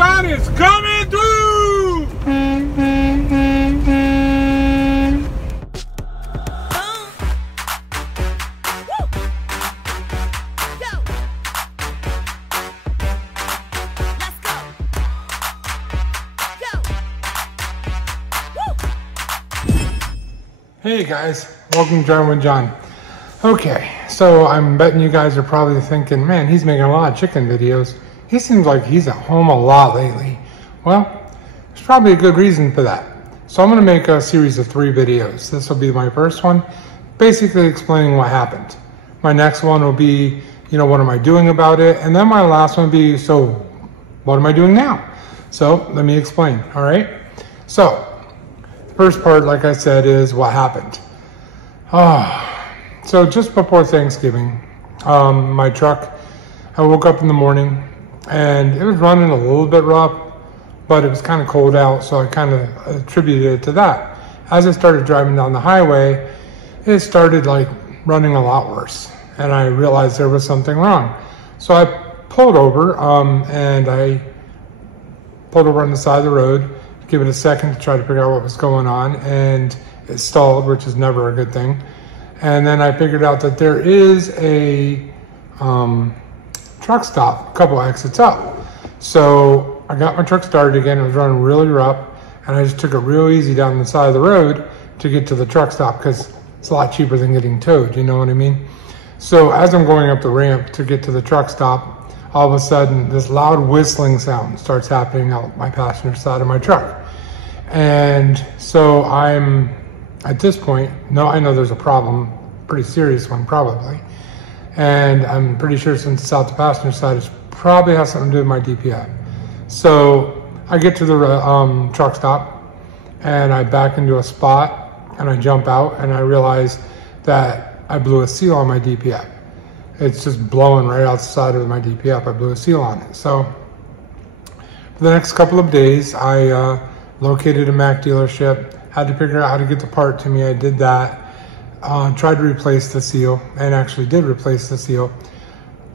John is coming through! Hey guys, welcome to Driving with John. Okay, so I'm betting you guys are probably thinking, man, he's making a lot of chicken videos. He seems like he's at home a lot lately. Well, there's probably a good reason for that. So I'm gonna make a series of 3 videos. This will be my first one, basically explaining what happened. My next one will be, what am I doing about it? And then my last one will be, so what am I doing now? So let me explain, all right? So, the first part, like I said, is what happened. So just before Thanksgiving, my truck, I woke up in the morning and it was running a little bit rough, but it was kind of cold out, so I kind of attributed it to that. As I started driving down the highway, it started like running a lot worse, and I realized there was something wrong. So I pulled over, and I pulled over on the side of the road, give it a second to try to figure out what was going on, and it stalled, which is never a good thing. And then I figured out that there is a truck stop a couple exits up. So I got my truck started again. It was running really rough, and I just took it real easy down the side of the road to get to the truck stop because it's a lot cheaper than getting towed, you know what I mean? So as I'm going up the ramp to get to the truck stop, all of a sudden this loud whistling sound starts happening out my passenger side of my truck. And so I'm, at this point, I know there's a problem, pretty serious one probably. And I'm pretty sure since it's out the passenger side, it probably has something to do with my DPF. So I get to the truck stop and I back into a spot and I jump out and I realize that I blew a seal on my DPF. It's just blowing right outside of my DPF. I blew a seal on it. So for the next couple of days, I located a Mack dealership, had to figure out how to get the part to me. I did that. Tried to replace the seal, and actually did replace the seal.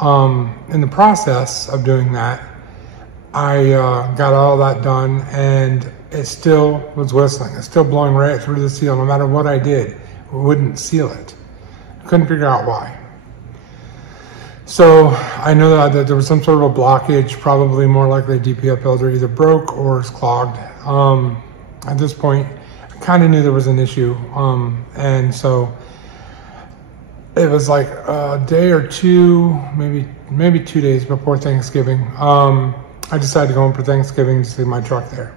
In the process of doing that, I got all that done, and it still was whistling. It's still blowing right through the seal. No matter what I did, it wouldn't seal it. Couldn't figure out why. So I know that there was some sort of a blockage, probably more likely a DPF filter either broke or is clogged. At this point, I kind of knew there was an issue, and so it was like a day or two, maybe 2 days before Thanksgiving. I decided to go home for Thanksgiving to see my truck there.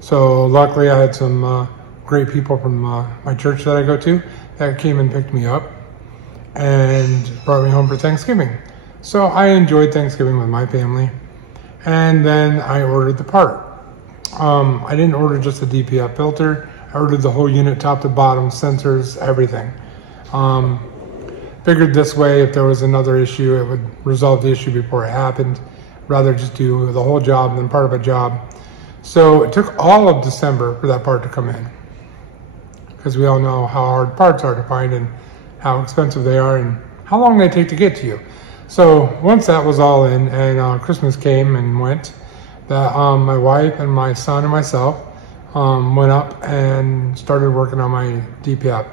So luckily I had some great people from my church that I go to that came and picked me up and brought me home for Thanksgiving. So I enjoyed Thanksgiving with my family, and then I ordered the part. I didn't order just a DPF filter. I ordered the whole unit, top to bottom, sensors, everything. Figured this way, if there was another issue, it would resolve the issue before it happened, rather just do the whole job than part of a job. So it took all of December for that part to come in, because we all know how hard parts are to find and how expensive they are and how long they take to get to you. So once that was all in and Christmas came and went, that my wife and my son and myself went up and started working on my DPF.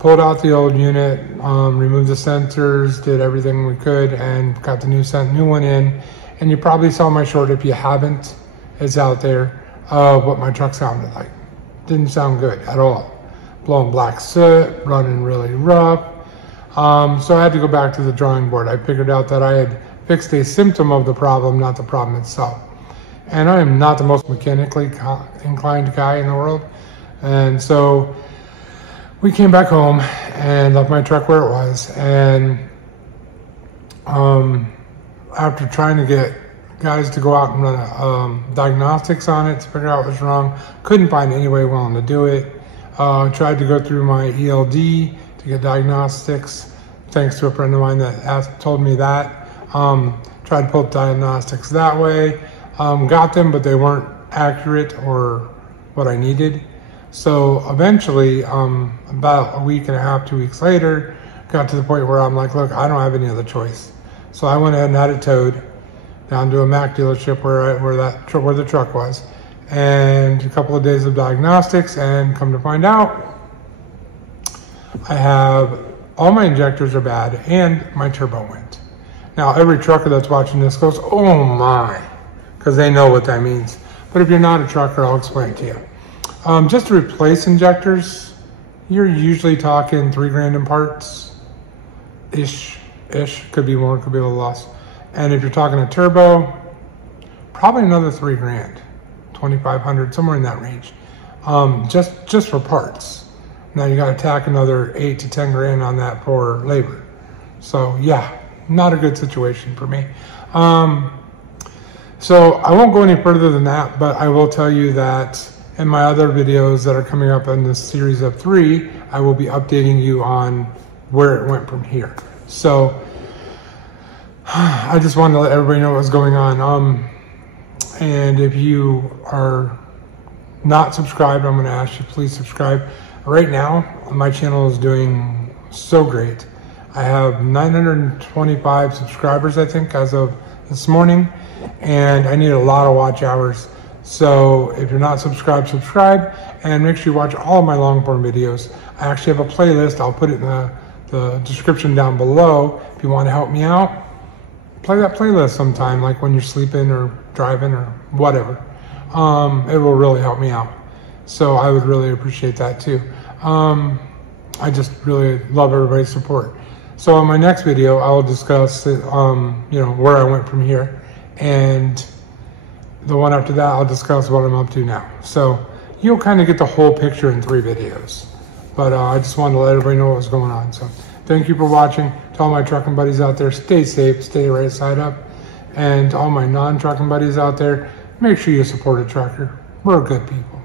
Pulled out the old unit, removed the sensors, did everything we could, and got the new one in. And you probably saw my short, if you haven't, it's out there, of what my truck sounded like. Didn't sound good at all. Blowing black soot, running really rough. So I had to go back to the drawing board. I figured out that I had fixed a symptom of the problem, not the problem itself. And I am not the most mechanically inclined guy in the world. And so we came back home and left my truck where it was. And after trying to get guys to go out and run diagnostics on it to figure out what was wrong, couldn't find any way willing to do it. Tried to go through my ELD to get diagnostics, thanks to a friend of mine that told me that. Tried to pull diagnostics that way. Got them, but they weren't accurate or what I needed. So eventually, about a week and a half, 2 weeks later, got to the point where I'm like, look, I don't have any other choice. So I went ahead and had it towed. down to a Mack dealership where the truck was, and a couple of days of diagnostics, and come to find out, I have all my injectors are bad and my turbo went. Now every trucker that's watching this goes, oh my, because they know what that means. But if you're not a trucker, I'll explain it to you. Just to replace injectors, you're usually talking $3,000 in parts, ish, could be more, could be a little less. And if you're talking a turbo, probably another $3,000, $2,500, somewhere in that range, just for parts. Now you got to tack another $8,000 to $10,000 on that for labor. So yeah, not a good situation for me. So I won't go any further than that, but I will tell you that in my other videos that are coming up in this series of 3, I will be updating you on where it went from here. So I just wanted to let everybody know what's going on. And if you are not subscribed, I'm going to ask you please subscribe. Right now, my channel is doing so great. I have 925 subscribers, I think, as of this morning, and I need a lot of watch hours. So if you're not subscribed, subscribe, and make sure you watch all of my long form videos. I actually have a playlist. I'll put it in the description down below. If you want to help me out, play that playlist sometime, like when you're sleeping or driving or whatever. It will really help me out. So I would really appreciate that too. I just really love everybody's support. So in my next video, I will discuss, where I went from here, and the one after that, I'll discuss what I'm up to now. So you'll kind of get the whole picture in 3 videos. But I just wanted to let everybody know what was going on. So thank you for watching. To all my trucking buddies out there, stay safe, stay right side up. And to all my non-trucking buddies out there, make sure you support a trucker. We're good people.